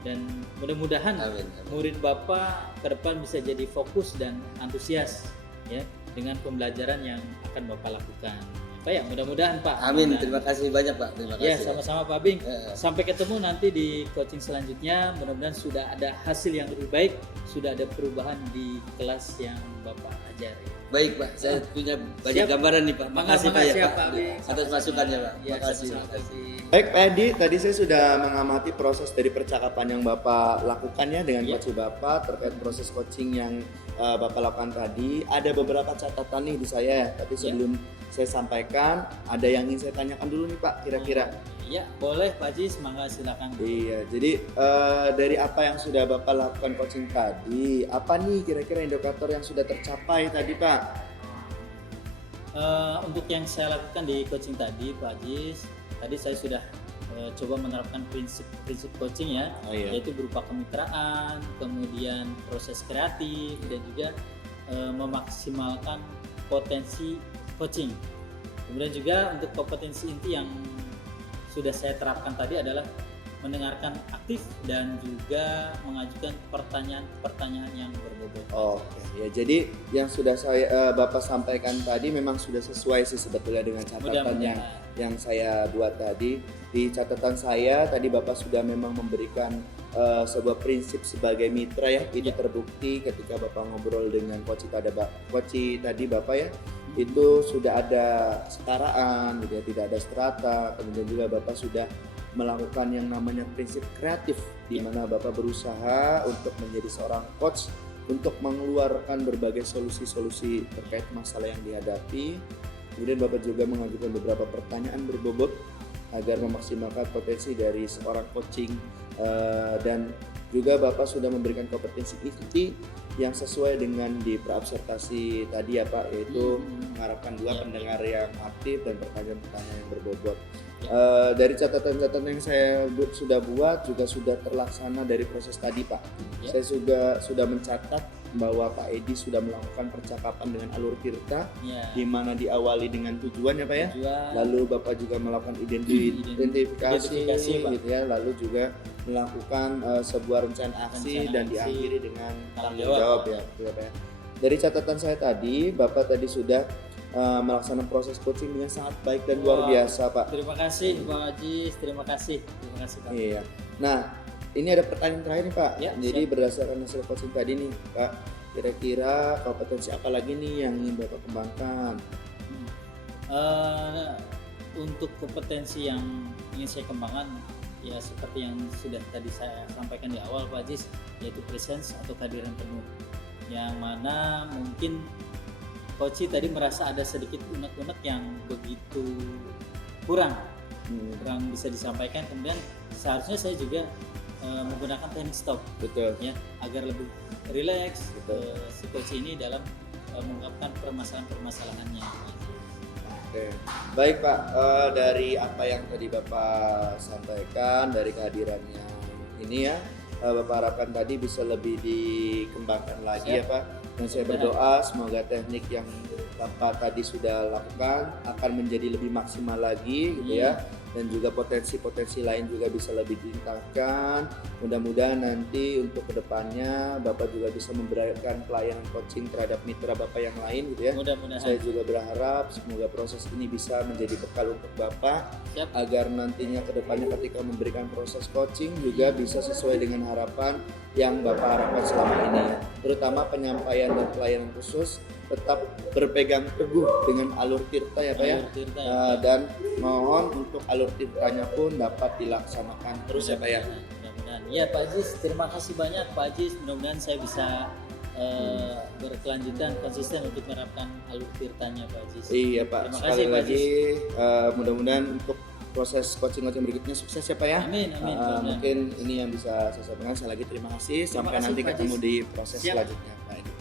Dan mudah-mudahan murid Bapak ke depan bisa jadi fokus dan antusias ya dengan pembelajaran yang akan Bapak lakukan. Pak ya, mudah-mudahan Pak. Amin. Terima kasih banyak Pak. Terima kasih. Ya, sama-sama Pak Bing. Sampai ketemu nanti di coaching selanjutnya. Mudah-mudahan sudah ada hasil yang lebih baik, sudah ada perubahan di kelas yang Bapak ajari. Baik Pak, saya punya banyak gambaran nih Pak. Makasih Pak ya Pak atas masukannya Pak. Ya, makasih. Baik Pak Edi, tadi saya sudah mengamati proses dari percakapan yang Bapak lakukannya dengan coach Bapak terkait proses coaching yang Bapak lakukan tadi. Ada beberapa catatan nih di saya, tapi sebelum saya sampaikan, ada yang ingin saya tanyakan dulu nih Pak, kira-kira. Iya, boleh Pak Haji, semoga silakan. Iya, jadi dari apa yang sudah Bapak lakukan coaching tadi, apa nih kira-kira indikator yang sudah tercapai tadi Pak? Untuk yang saya lakukan di coaching tadi Pak Haji, tadi saya sudah coba menerapkan prinsip coaching ya, yaitu berupa kemitraan, kemudian proses kreatif, dan juga memaksimalkan potensi coaching. Kemudian juga untuk kompetensi inti yang sudah saya terapkan tadi adalah mendengarkan aktif dan juga mengajukan pertanyaan-pertanyaan yang berbobot. Ya, jadi yang sudah saya Bapak sampaikan tadi memang sudah sesuai sih sebetulnya dengan catatan yang saya buat tadi. Di catatan saya tadi Bapak sudah memang memberikan sebuah prinsip sebagai mitra ya. Itu terbukti ketika Bapak ngobrol dengan coach tadi Bapak ya. Itu sudah ada kesetaraan, gitu ya, tidak ada strata. Kemudian juga Bapak sudah melakukan yang namanya prinsip kreatif di mana Bapak berusaha untuk menjadi seorang coach untuk mengeluarkan berbagai solusi-solusi terkait masalah yang dihadapi. Kemudian Bapak juga mengajukan beberapa pertanyaan berbobot agar memaksimalkan potensi dari seorang coaching, dan juga Bapak sudah memberikan kompetensi inti yang sesuai dengan di praobservasi tadi ya Pak, yaitu mengharapkan dua pendengar yang aktif dan pertanyaan-pertanyaan yang berbobot. Dari catatan-catatan yang saya sudah buat juga sudah terlaksana dari proses tadi Pak. Saya juga sudah mencatat bahwa Pak Edi sudah melakukan percakapan dengan Alur Tirta, di mana diawali dengan tujuan ya Pak ya. Lalu Bapak juga melakukan identifikasi gitu ya, lalu juga melakukan sebuah rencana aksi dan diakhiri dengan tanggung jawab ya, gitu ya Pak ya. Dari catatan saya tadi, Bapak tadi sudah melaksanakan proses coaching dengan sangat baik dan luar biasa Pak. Terima kasih Pak Ajis, terima kasih Pak. Iya. Nah, ini ada pertanyaan terakhir nih Pak. Ya, jadi berdasarkan hasil coaching tadi nih Pak, kira-kira kompetensi apa lagi nih yang ingin Bapak kembangkan? Untuk kompetensi yang ingin saya kembangkan, ya seperti yang sudah tadi saya sampaikan di awal Pak Ajis, yaitu presence atau kehadiran penuh, yang mana mungkin Coach tadi merasa ada sedikit unek-unek yang begitu kurang bisa disampaikan. Kemudian seharusnya saya juga menggunakan teknik stop, Betul. ya, agar lebih rileks si coach ini dalam mengungkapkan permasalahan-permasalahannya. Oke, baik Pak. Dari apa yang tadi Bapak sampaikan, dari kehadirannya ini ya, Bapak harapkan tadi bisa lebih dikembangkan lagi ya Pak. Dan saya berdoa semoga teknik yang Bapak tadi sudah lakukan akan menjadi lebih maksimal lagi gitu ya. Dan juga potensi-potensi lain juga bisa lebih ditingkatkan. Mudah-mudahan nanti untuk kedepannya Bapak juga bisa memberikan pelayanan coaching terhadap mitra Bapak yang lain gitu ya. Mudah-mudahan. Saya juga berharap semoga proses ini bisa menjadi bekal untuk Bapak. Siap. Agar nantinya kedepannya ketika memberikan proses coaching juga bisa sesuai dengan harapan yang Bapak harapkan selama ini, terutama penyampaian dan pelayanan khusus tetap berpegang teguh dengan Alur Tirta ya Pak ya. Dan mohon untuk Alur Tirtanya pun dapat dilaksanakan terus ya Pak ya. Mudah-mudahan. Ya Pak Ajis, terima kasih banyak Pak Ajis. Mudah-mudahan saya bisa berkelanjutan konsisten untuk menerapkan Alur Tirtanya Pak Ajis. Iya Pak. Terima Sekali kasih Pak lagi mudah-mudahan untuk proses coaching berikutnya sukses ya Pak ya. Amin. Mungkin ini yang bisa saya sampaikan. Sekali lagi terima kasih. Sampai kasih, nanti Pak ketemu Ajis. di proses Siap. selanjutnya Pak Edi.